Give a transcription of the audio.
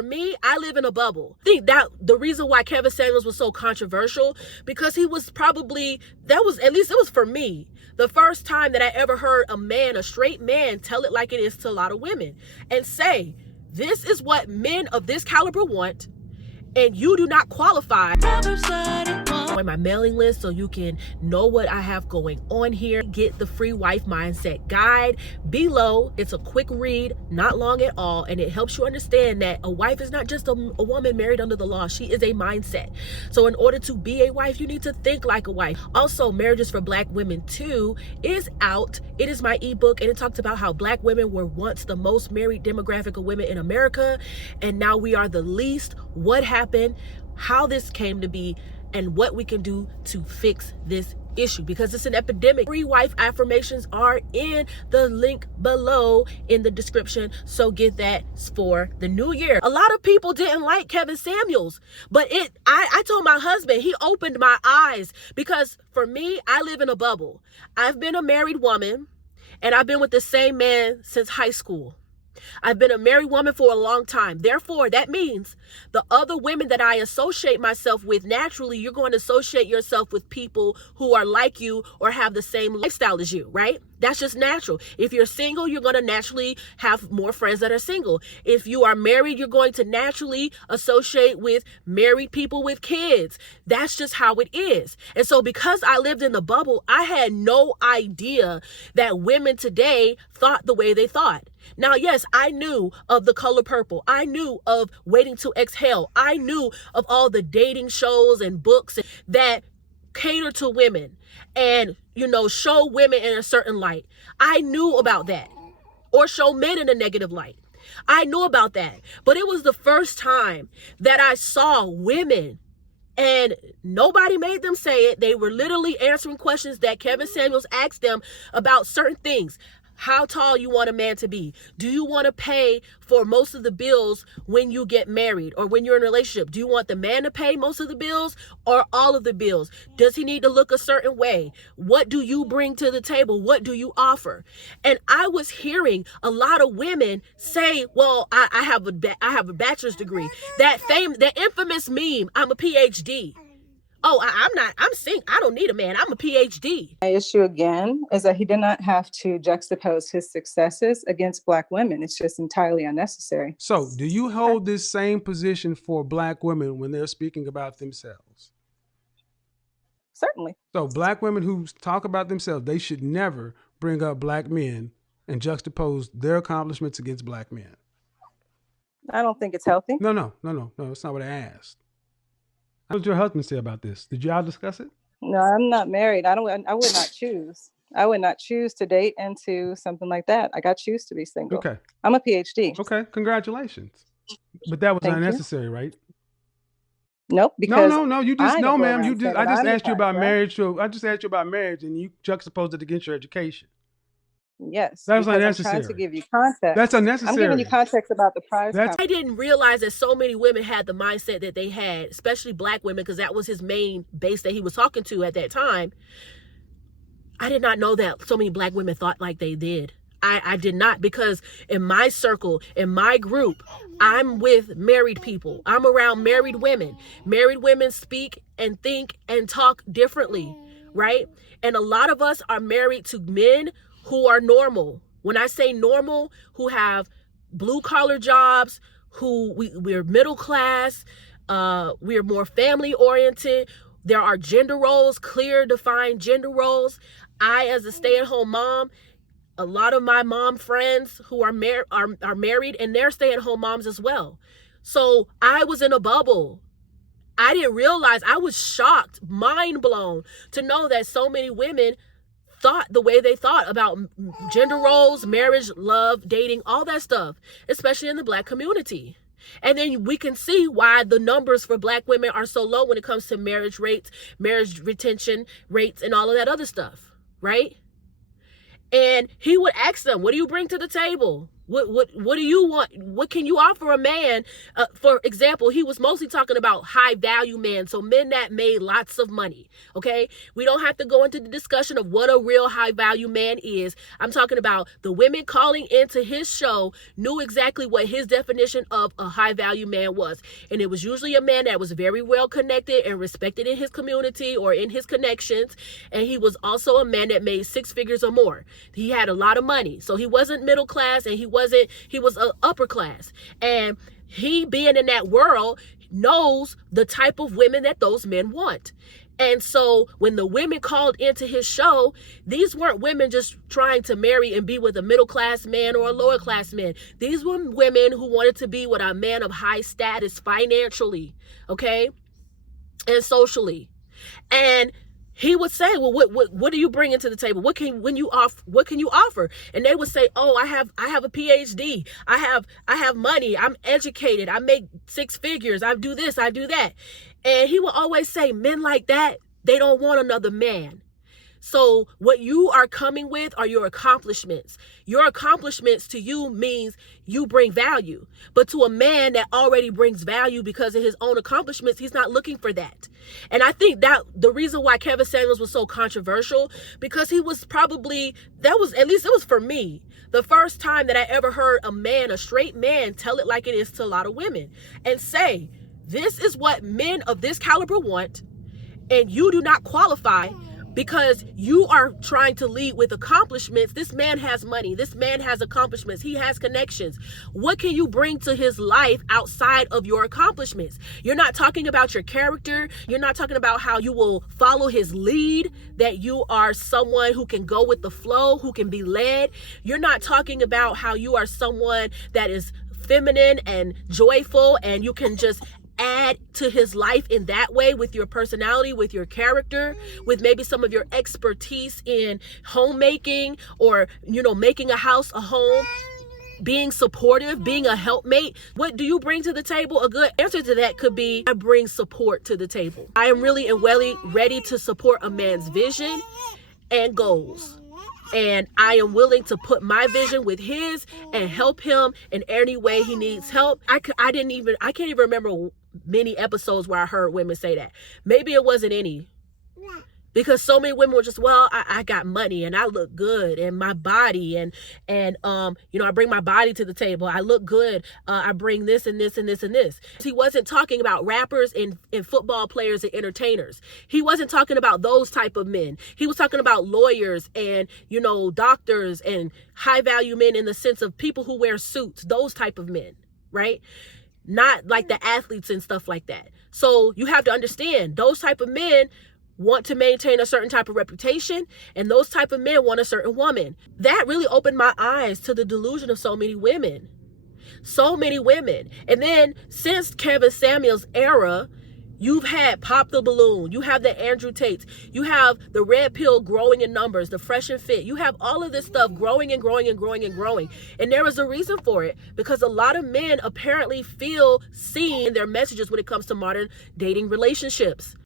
For me, I live in a bubble. I think that the reason why Kevin Samuels was so controversial, because he was probably, that was, at least it was for me, the first time that I ever heard a man, a straight man, tell it like it is to a lot of women and say, this is what men of this caliber want, and you do not qualify. Join my mailing list so you can know what I have going on here. Get the free wife mindset guide below. It's a quick read, not long at all, and it helps you understand that a wife is not just a woman married under the law. She is a mindset. So in order to be a wife, you need to think like a wife. Also, Marriages for Black Women 2 is out. It is my ebook, and it talks about how Black women were once the most married demographic of women in America, and now we are the least. What happened, how this came to be, and what we can do to fix this issue, because it's an epidemic. Free wife affirmations are in the link below in the description, so get that for the new year. A lot of people didn't like Kevin Samuels, but I told my husband, he opened my eyes, because for me, I live in a bubble. I've been a married woman, and I've been with the same man since high school. I've been a married woman for a long time. Therefore, that means the other women that I associate myself with, naturally, you're going to associate yourself with people who are like you or have the same lifestyle as you, right? That's just natural. If you're single, you're going to naturally have more friends that are single. If you are married, you're going to naturally associate with married people with kids. That's just how it is. And so because I lived in the bubble, I had no idea that women today thought the way they thought. Now, yes, I knew of The Color Purple. I knew of Waiting to Exhale. I knew of all the dating shows and books that cater to women and, show women in a certain light. I knew about that. Or show men in a negative light. I knew about that. But it was the first time that I saw women, and nobody made them say it. They were literally answering questions that Kevin Samuels asked them about certain things. How tall you want a man to be? Do you want to pay for most of the bills when you get married or when you're in a relationship? Do you want the man to pay most of the bills or all of the bills? Does he need to look a certain way? What do you bring to the table? What do you offer? And I was hearing a lot of women say, well, I have a bachelor's degree. That infamous meme, I'm a PhD. Oh, I'm single. I don't need a man. I'm a PhD. My issue again is that he did not have to juxtapose his successes against Black women. It's just entirely unnecessary. So do you hold this same position for Black women when they're speaking about themselves? Certainly. So Black women who talk about themselves, they should never bring up Black men and juxtapose their accomplishments against Black men. I don't think it's healthy. No, that's not what I asked. What did your husband say about this? Did y'all discuss it? No, I'm not married. I would not choose. I would not choose to date into something like that. I choose to be single. Okay. I'm a PhD. Okay, congratulations. But that was unnecessary, right? Nope. Because no. You just know, ma'am. I just asked you about marriage. Right? I just asked you about marriage, and you juxtaposed it against your education. Yes, that was unnecessary. I'm trying to give you context. That's unnecessary. I'm giving you context about the prize. I didn't realize that so many women had the mindset that they had, especially Black women, because that was his main base that he was talking to at that time. I did not know that so many Black women thought like they did. I did not, because in my circle, in my group, I'm with married people. I'm around married women. Married women speak and think and talk differently, right? And a lot of us are married to men who are normal. When I say normal, who have blue collar jobs, who we're middle class, we're more family oriented. There are gender roles, clear defined gender roles. I, as a stay-at-home mom, a lot of my mom friends who are married, and they're stay-at-home moms as well. So I was in a bubble. I didn't realize, I was shocked, mind blown to know that so many women thought the way they thought about gender roles, marriage, love, dating, all that stuff, especially in the Black community. And then we can see why the numbers for Black women are so low when it comes to marriage rates, marriage retention rates, and all of that other stuff, right? And he would ask them, what do you bring to the table? What do you want? What can you offer a man? For example, he was mostly talking about high value men, so men that made lots of money. Okay, we don't have to go into the discussion of what a real high value man is. I'm talking about the women calling into his show knew exactly what his definition of a high value man was, and it was usually a man that was very well connected and respected in his community or in his connections, and he was also a man that made six figures or more. He had a lot of money, so he wasn't middle class, and he was upper class. And he, being in that world, knows the type of women that those men want. And so when the women called into his show, these weren't women just trying to marry and be with a middle class man or a lower class man. These were women who wanted to be with a man of high status financially, okay, and socially. And he would say, well, what do you bring into the table? What can you offer? And they would say, oh, I have a PhD. I have money. I'm educated. I make six figures. I do this. I do that. And he would always say, men like that, they don't want another man. So what you are coming with are your accomplishments. Your accomplishments to you means you bring value. But to a man that already brings value because of his own accomplishments, he's not looking for that. And I think that the reason why Kevin Samuels was so controversial, because he was probably, at least it was for me, the first time that I ever heard a straight man, tell it like it is to a lot of women and say, this is what men of this caliber want, and you do not qualify because you are trying to lead with accomplishments. This man has money. This man has accomplishments. He has connections. What can you bring to his life outside of your accomplishments? You're not talking about your character. You're not talking about how you will follow his lead, that you are someone who can go with the flow, who can be led. You're not talking about how you are someone that is feminine and joyful and you can just add to his life in that way with your personality, with your character, with maybe some of your expertise in homemaking or, making a house a home, being supportive, being a helpmate. What do you bring to the table? A good answer to that could be, I bring support to the table. I am really and ready to support a man's vision and goals. And I am willing to put my vision with his and help him in any way he needs help. I can't even remember many episodes where I heard women say that. Maybe it wasn't any. Because so many women were just, well, I got money and I look good and my body and I bring my body to the table. I look good. I bring this and this and this and this. He wasn't talking about rappers and football players and entertainers. He wasn't talking about those type of men. He was talking about lawyers and, doctors and high value men in the sense of people who wear suits, those type of men, right? Not like the athletes and stuff like that. So you have to understand those type of men want to maintain a certain type of reputation, and those type of men want a certain woman. That really opened my eyes to the delusion of so many women. And then since Kevin Samuels' era, you've had Pop the Balloon, you have the Andrew Tates, you have the Red Pill growing in numbers, the Fresh and Fit. You have all of this stuff growing and growing and growing and growing. And there is a reason for it, because a lot of men apparently feel seen in their messages when it comes to modern dating relationships.